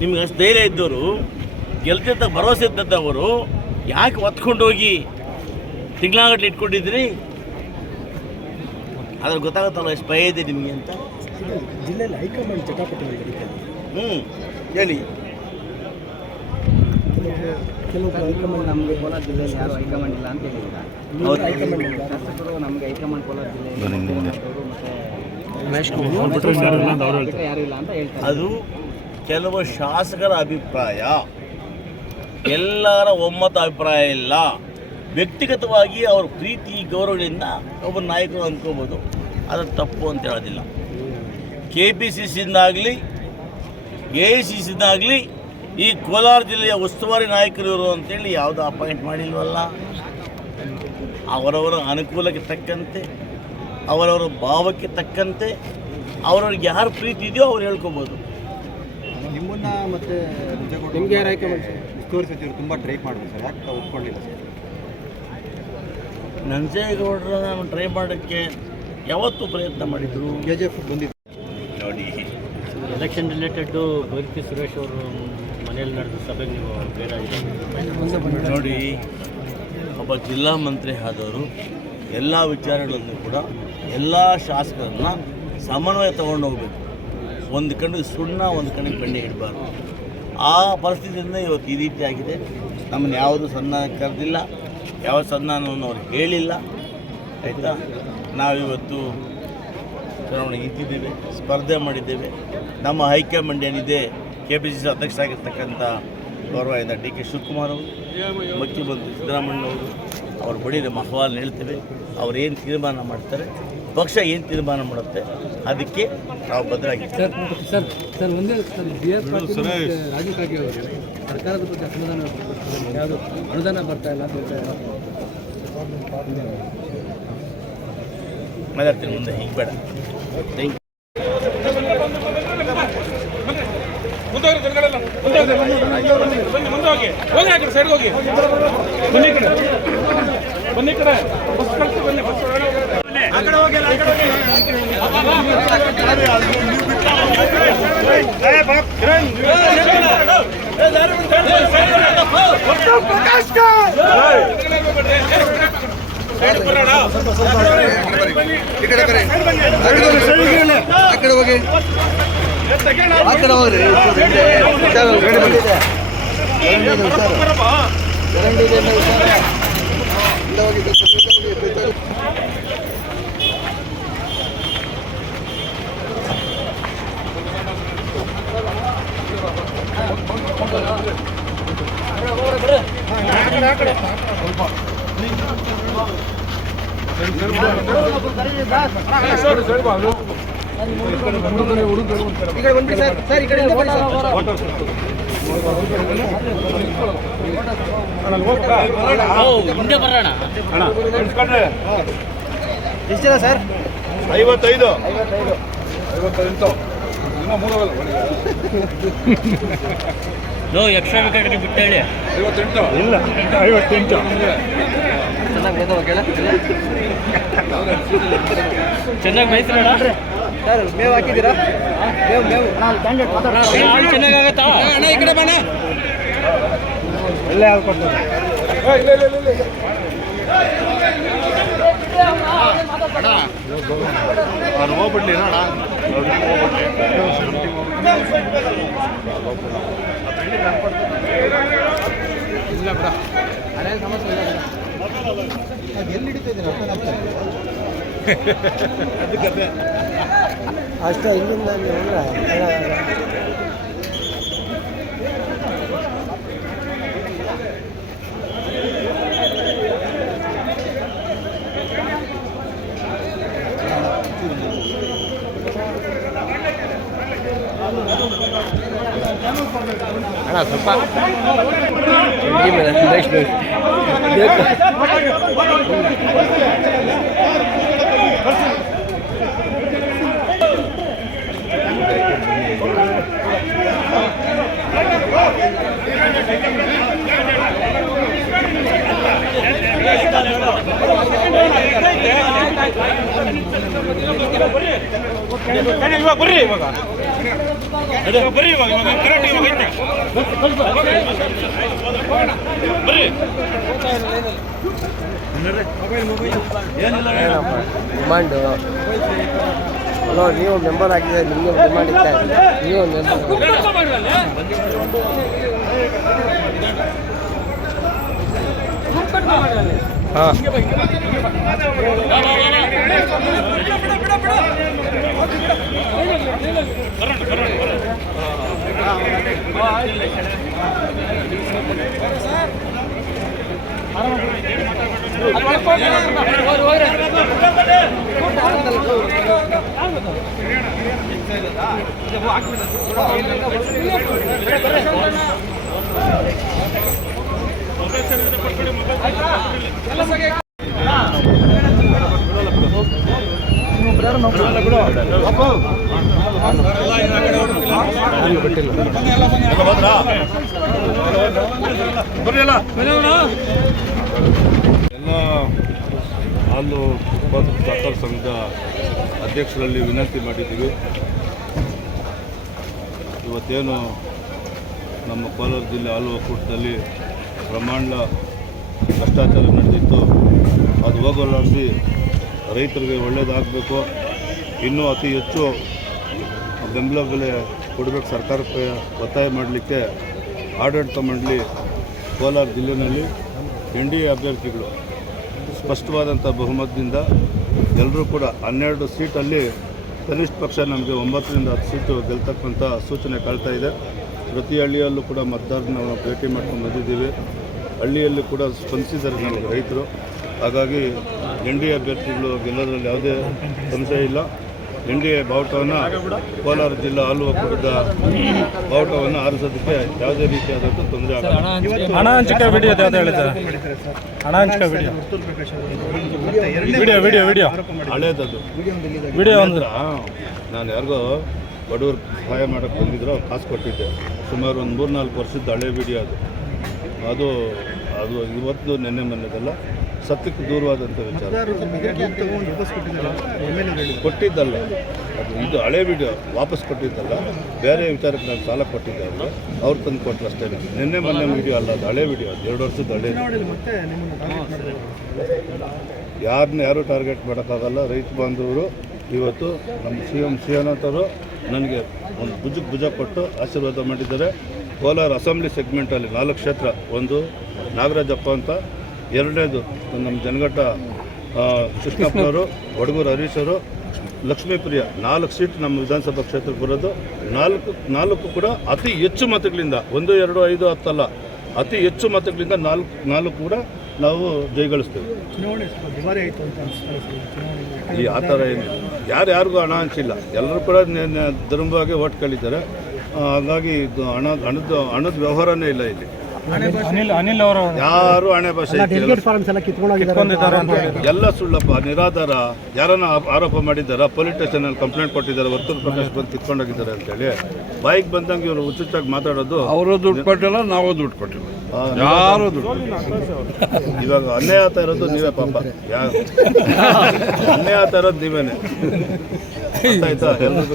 ನಿಮ್ಗೆ ಅಷ್ಟು ಧೈರ್ಯ ಇದ್ದವರು ಗೆಲ್ತಿದ್ದ ಭರವಸೆ ಇದ್ದವರು ಯಾಕೆ ಒತ್ಕೊಂಡು ಹೋಗಿ ತಿಂಗಳಾಗಟ್ಲೆ ಇಟ್ಕೊಂಡಿದ್ರಿ? ಅದ್ರ ಗೊತ್ತಾಗುತ್ತಲ್ಲ ಎಷ್ಟು ಭಯ ಇದೆ ನಿಮಗೆ ಅಂತ. ಜಿಲ್ಲೆಯಲ್ಲಿ ಹೈಕಮಾಂಡ್ ಚಟಾಪಟಿ ಹೇಳಿ. ಕೆಲವು ಹೈಕಮಾಂಡ್ ನಮಗೆ ಕೋಲಾರ ಜಿಲ್ಲೆಯಲ್ಲಿ ಯಾರು ಹೈಕಮಾಂಡ್ ಇಲ್ಲ ಅಂತ ಹೇಳಿಲ್ಲ. ಶಾಸಕರು ನಮಗೆ ಹೈಕಮಾಂಡ್ ಕೋಲಾರ ಜಿಲ್ಲೆಯಲ್ಲಿ ಯಾರು ಇಲ್ಲ ಅಂತ ಹೇಳ್ತಾರೆ. ಅದು ಕೆಲವು ಶಾಸಕರ ಅಭಿಪ್ರಾಯ, ಎಲ್ಲರ ಒಮ್ಮತ ಅಭಿಪ್ರಾಯ ಇಲ್ಲ. ವ್ಯಕ್ತಿಗತವಾಗಿ ಅವ್ರ ಪ್ರೀತಿ ಗೌರವಗಳಿಂದ ಒಬ್ಬ ನಾಯಕರು ಅಂದ್ಕೋಬೋದು, ಅದು ತಪ್ಪು ಅಂತ ಹೇಳೋದಿಲ್ಲ. KPCCಯಿಂದಾಗಲಿ AICCಯಿಂದಾಗಲಿ ಈ ಕೋಲಾರ ಜಿಲ್ಲೆಯ ಉಸ್ತುವಾರಿ ನಾಯಕರು ಇವರು ಅಂತೇಳಿ ಯಾವುದೂ ಅಪಾಯಿಂಟ್ ಮಾಡಿಲ್ವಲ್ಲ. ಅವರವರ ಅನುಕೂಲಕ್ಕೆ ತಕ್ಕಂತೆ, ಅವರವರ ಭಾವಕ್ಕೆ ತಕ್ಕಂತೆ ಅವ್ರವ್ರಿಗೆ ಯಾರು ಪ್ರೀತಿ ಇದೆಯೋ ಅವ್ರು ಹೇಳ್ಕೊಬೋದು. ನಿಮ್ಮನ್ನ ಮತ್ತೆ ನಿಮ್ಗೆ ಯಾರು ಆಯ್ಕೆ ಮಾಡಿ ಉಸ್ತುವಾರಿ ಸಚಿವರು ತುಂಬ ಟ್ರೈ ಮಾಡಿದ್ರು ಸರ್, ಯಾಕೆ ಒಪ್ಕೊಂಡಿಲ್ಲ ಸರ್? ನಂಜೇಗೌಡರ ನಾನು ಟ್ರೈ ಮಾಡೋಕ್ಕೆ ಯಾವತ್ತೂ ಪ್ರಯತ್ನ ಮಾಡಿದರು. KGF ಬಂದಿದ್ದು ನೋಡಿ, ಎಲೆಕ್ಷನ್ ರಿಲೇಟೆಡ್ಡು ಬೈರತಿ ಸುರೇಶ್ ಅವರು ಮನೆಯಲ್ಲಿ ನಡೆದ ಸಭೆಗೆ ನೀವು ಬೇಡ ನೋಡಿ, ಒಬ್ಬ ಜಿಲ್ಲಾ ಮಂತ್ರಿ ಆದವರು ಎಲ್ಲ ವಿಚಾರಗಳನ್ನು ಕೂಡ ಎಲ್ಲ ಶಾಸಕರನ್ನ ಸಮನ್ವಯ ತೊಗೊಂಡು ಹೋಗ್ಬೇಕು. ಒಂದು ಕಣ್ಣಿಗೆ ಸುಣ್ಣ, ಒಂದು ಕಣ್ಣಿಗೆ ಬೆಣ್ಣೆ ಇಡಬಾರ್ದು. ಆ ಪರಿಸ್ಥಿತಿಯಿಂದ ಇವತ್ತು ಈ ರೀತಿ ಆಗಿದೆ. ನಮ್ಮನ್ನು ಯಾವುದೂ ಸನ್ಮಾನಕ್ಕೆ ಕರೆದಿಲ್ಲ, ಯಾವ ಸನ್ಮಾನವನ್ನು ಅವ್ರು ಹೇಳಿಲ್ಲ. ಆಯಿತಾ, ನಾವಿವತ್ತು ಚುನಾವಣೆಗೆ ನಿಂತಿದ್ದೇವೆ, ಸ್ಪರ್ಧೆ ಮಾಡಿದ್ದೇವೆ. ನಮ್ಮ ಹೈಕಮಾಂಡ್ ಏನಿದೆ, KPCC ಅಧ್ಯಕ್ಷರಾಗಿರ್ತಕ್ಕಂಥ ಗೌರವದಿಂದ DK ಶಿವಕುಮಾರ್ ಅವರು, ಮುಖ್ಯಮಂತ್ರಿ ಸಿದ್ದರಾಮಯ್ಯನವರು, ಅವ್ರ ಬಳಿ ನಮ್ಮ ಅಹವಾಲು ಹೇಳ್ತೇವೆ. ಅವ್ರು ಏನು ತೀರ್ಮಾನ ಮಾಡ್ತಾರೆ, ಪಕ್ಷ ಏನು ತೀರ್ಮಾನ ಮಾಡುತ್ತೆ, ಅದಕ್ಕೆ ನಾವು ಬದ್ಧರಾಗಿದ್ದೇವೆ. ಸರ್ ಒಂದೇ ರಾಜೀವ್ ಕಾಗೆ ಅವರು ಸರ್ಕಾರದ ಬಗ್ಗೆ ಅಸಮಾಧಾನ, ಯಾವುದು ಅನುದಾನ ಬರ್ತಾ ಇಲ್ಲ ಅಂತ ಮಾತಾಡ್ತೀನಿ ಮುಂದೆ, ಈಗ ಬೇಡ. Thank you. ಹಿಂದೆ ಬರೋಣ. ಎಷ್ಟಿದೆ ಸರ್? 55. ನೋ ಎಕ್ಸ್ಟ್ರಾ ಬೇಕಾದ್ರೆ ಬಿಟ್ಟು ಹೇಳಿ. 58 ಇಲ್ಲ, 58. ಚೆನ್ನಾಗಿ ಮೈಸೂರಣ ಸರ್, ಮೇವು ಹಾಕಿದ್ದೀರಾ? ಮೇವು ಚೆನ್ನಾಗಾಗತ್ತಾ? ಈ ಕಡೆ ಬಣ್ಣ ಎಲ್ಲ ಯಾವ್ದು ಕೊಡ್ತಾರೆ? ಅವ್ರು ಹೋಗ್ಬಿಡ್ಲಿ ನೋಡ, ಇಲ್ಲ ಬಿಡ, ಅದೇನು ಸಮಸ್ಯೆ ಇಲ್ಲ. ಎಲ್ಲಿ ಹಿಡಿತಿದ್ದೀರ ಅಷ್ಟೇ ಇಲ್ಲಿಂದ ಅಣ್ಣ ಸ್ವಲ್ಪ ಡಿಮಾಂಡು ಅಲೋ ನೀವು ಮೆಂಬರ್ ಆಗಿದೆ ನಿಮಗೆ ಡಿಮಾಂಡ್ ಇತ್ತ ನೀವು ಹಾಂ ಎಲ್ಲ ಹಾಲು ಉತ್ಪಾದಕ ಸಹಕಾರ ಸಂಘದ ಅಧ್ಯಕ್ಷರಲ್ಲಿ ವಿನಂತಿ ಮಾಡಿದ್ದೀವಿ. ಇವತ್ತೇನು ನಮ್ಮ ಕೋಲಾರ ಜಿಲ್ಲೆ ಹಾಲು ಒಕ್ಕೂಟದಲ್ಲಿ ಬ್ರಹ್ಮಾಂಡ ಭ್ರಷ್ಟಾಚಾರ ನಡೆದಿತ್ತು, ಅದು ಹೋಗಲಾಡಿಸಿ ರೈತರಿಗೆ ಒಳ್ಳೆಯದಾಗಬೇಕು, ಇನ್ನೂ ಅತಿ ಹೆಚ್ಚು ಬೆಂಬಲ ಬೆಲೆ ಕೊಡಬೇಕು ಸರ್ಕಾರಕ್ಕೆ ಒತ್ತಾಯ ಮಾಡಲಿಕ್ಕೆ ಆಡಳಿತ ಮಂಡಳಿ ಕೋಲಾರ ಜಿಲ್ಲೆಯಲ್ಲಿ NDA ಅಭ್ಯರ್ಥಿಗಳು ಸ್ಪಷ್ಟವಾದಂಥ ಬಹುಮತದಿಂದ ಎಲ್ಲರೂ ಕೂಡ 12 ಸೀಟಲ್ಲಿ ಕನಿಷ್ಠ ಪಕ್ಷ ನಮಗೆ 9ರಿಂದ 10 ಸೀಟು ಗೆಲ್ತಕ್ಕಂಥ ಸೂಚನೆ ಕಾಣ್ತಾ ಇದೆ. ಪ್ರತಿ ಹಳ್ಳಿಯಲ್ಲೂ ಕೂಡ ಮತದಾರನ ಭೇಟಿ ಮಾಡ್ಕೊಂಡು ಬಂದಿದ್ದೀವಿ. ಹಳ್ಳಿಯಲ್ಲಿ ಕೂಡ ಸ್ಪಂದಿಸಿದ್ದಾರೆ ನಮಗೆ ರೈತರು. ಹಾಗಾಗಿ NDA ಅಭ್ಯರ್ಥಿಗಳು ಗೆಲ್ಲೋದ್ರಲ್ಲಿ ಯಾವುದೇ ಸಂಶಯ ಇಲ್ಲ. NDA ಬಾವುಟವನ್ನು ಕೋಲಾರ ಜಿಲ್ಲಾ ಹಾಲು ಒಕ್ಕೂಟದ ಬಾವುಟವನ್ನು ಆರಿಸೋದಕ್ಕೆ ಯಾವುದೇ ರೀತಿಯಾದಂಥ ತೊಂದರೆ ಆಗಲ್ಲ. ಹಣ ಹಂಚಿಕೆ ವಿಡಿಯೋ ಯಾವ್ದು ಹೇಳಿದ್ದಾರೆ? ಹಣ ಹಂಚಿಕೆ ವಿಡಿಯೋ ಹಳೇದದು ವಿಡಿಯೋ ಅಂದ್ರೆ ನಾನು ಯಾರಿಗೋ ಬಡವರು ಸಹಾಯ ಮಾಡೋಕ್ಕೆ ಬಂದಿದ್ರು, ಕಾಸು ಕೊಟ್ಟಿದ್ದೆ. ಸುಮಾರು ಒಂದು 3-4 ವರ್ಷದ ಹಳೆ ವಿಡಿಯೋ ಅದು ಅದು ಇವತ್ತು ನೆನ್ನೆ ಮೊನ್ನೆದಲ್ಲ, ಸತ್ಯಕ್ಕೆ ದೂರವಾದಂಥ ವಿಚಾರ. ಕೊಟ್ಟಿದ್ದಲ್ಲ ಅದು, ಇದು ಹಳೆ ವಿಡಿಯೋ ವಾಪಸ್ ಕೊಟ್ಟಿದ್ದಲ್ಲ, ಬೇರೆ ವಿಚಾರಕ್ಕೆ ನಾನು ಸಾಲ ಕೊಟ್ಟಿದ್ದೆ. ಅವ್ರು ತಂದು ಕೊಟ್ಟರು ಅಷ್ಟೇ. ನಿನ್ನೆ ಮೊನ್ನೆ ವಿಡಿಯೋ ಅಲ್ಲ, ಅದು ಹಳೆ ವಿಡಿಯೋ, 2 ವರ್ಷದ ಹಳೆ. ಯಾರು ಟಾರ್ಗೆಟ್ ಮಾಡೋಕ್ಕಾಗಲ್ಲ. ರೈತ ಬಾಂಧವರು ಇವತ್ತು ನಮ್ಮ ಶ್ರೀನಾಥವರು ನನಗೆ ಒಂದು ಭುಜ ಕೊಟ್ಟು ಆಶೀರ್ವಾದ ಮಾಡಿದ್ದಾರೆ. ಕೋಲಾರ ಅಸೆಂಬ್ಲಿ ಸೆಗ್ಮೆಂಟಲ್ಲಿ 4 ಕ್ಷೇತ್ರ, ಒಂದು ನಾಗರಾಜಪ್ಪ ಅಂತ, ಎರಡನೇದು ನಮ್ಮ ಜನಘಟ್ಟ ಕೃಷ್ಣಪ್ಪನವರು, ವಡಗೂರು ಹರೀಶರು, ಲಕ್ಷ್ಮೀಪ್ರಿಯ, 4 ಸೀಟ್ ನಮ್ಮ ವಿಧಾನಸಭಾ ಕ್ಷೇತ್ರಕ್ಕೆ ಬರೋದು. 4 ಕೂಡ ಅತಿ ಹೆಚ್ಚು ಮತಗಳಿಂದ, 1, 2, 5, 10 ಅಲ್ಲ, ಅತಿ ಹೆಚ್ಚು ಮತಗಳಿಂದ 4 ಕೂಡ ನಾವು ಜಯಗಳಿಸ್ತೇವೆ. ಈ ಆ ಥರ ಏನಿಲ್ಲ, ಯಾರಿಗೂ ಹಣ ಹಂಚಿಲ್ಲ, ಎಲ್ಲರೂ ಕೂಡ ಧರ್ಮವಾಗಿ ಓಟ್ ಕೇಳಿದ್ದಾರೆ. ಹಾಗಾಗಿ ಇದು ಹಣದ ವ್ಯವಹಾರನೇ ಇಲ್ಲ ಇಲ್ಲಿ. ಅನಿಲ್ ಅವರು ಯಾರು ಹಣೆ ಭಾಷೆ ಎಲ್ಲ ಸುಳ್ಳಪ್ಪ, ನಿರಾಧಾರ. ಯಾರನ್ನ ಆರೋಪ ಮಾಡಿದ್ದಾರ, ಪೊಲೀಸ್ ಸ್ಟೇಷನಲ್ಲಿ ಕಂಪ್ಲೇಂಟ್ ಕೊಟ್ಟಿದ್ದಾರೆ, ವರ್ತೂರು ಪ್ರಕಾಶ್ ಬಂದು ಕಿತ್ಕೊಂಡೋಗಿದ್ದಾರೆ ಅಂತೇಳಿ. ಬಾಯಿಗೆ ಬಂದಂಗೆ ಇವರು ಹುಚ್ಚುಚ್ಚಾಗಿ ಮಾತಾಡೋದು. ಅವರು ದುಡ್ಡು ಕೊಟ್ಟಿಲ್ಲ, ನಾವು ದುಡ್ಡು ಕೊಟ್ಟಿಲ್ಲ, ಯಾರು ದುಡ್ಡು. ಇವಾಗ ಅನ್ಯಾಯ ಆಗ್ತಾ ಇರೋದು ನೀವೇ ಪಾಪ, ಅನ್ಯಾಯ ಆಗ್ತಾ ಇರೋದು ನೀವೇನೆ. ಆಯ್ತಾ ಎಲ್ರಿಗೂ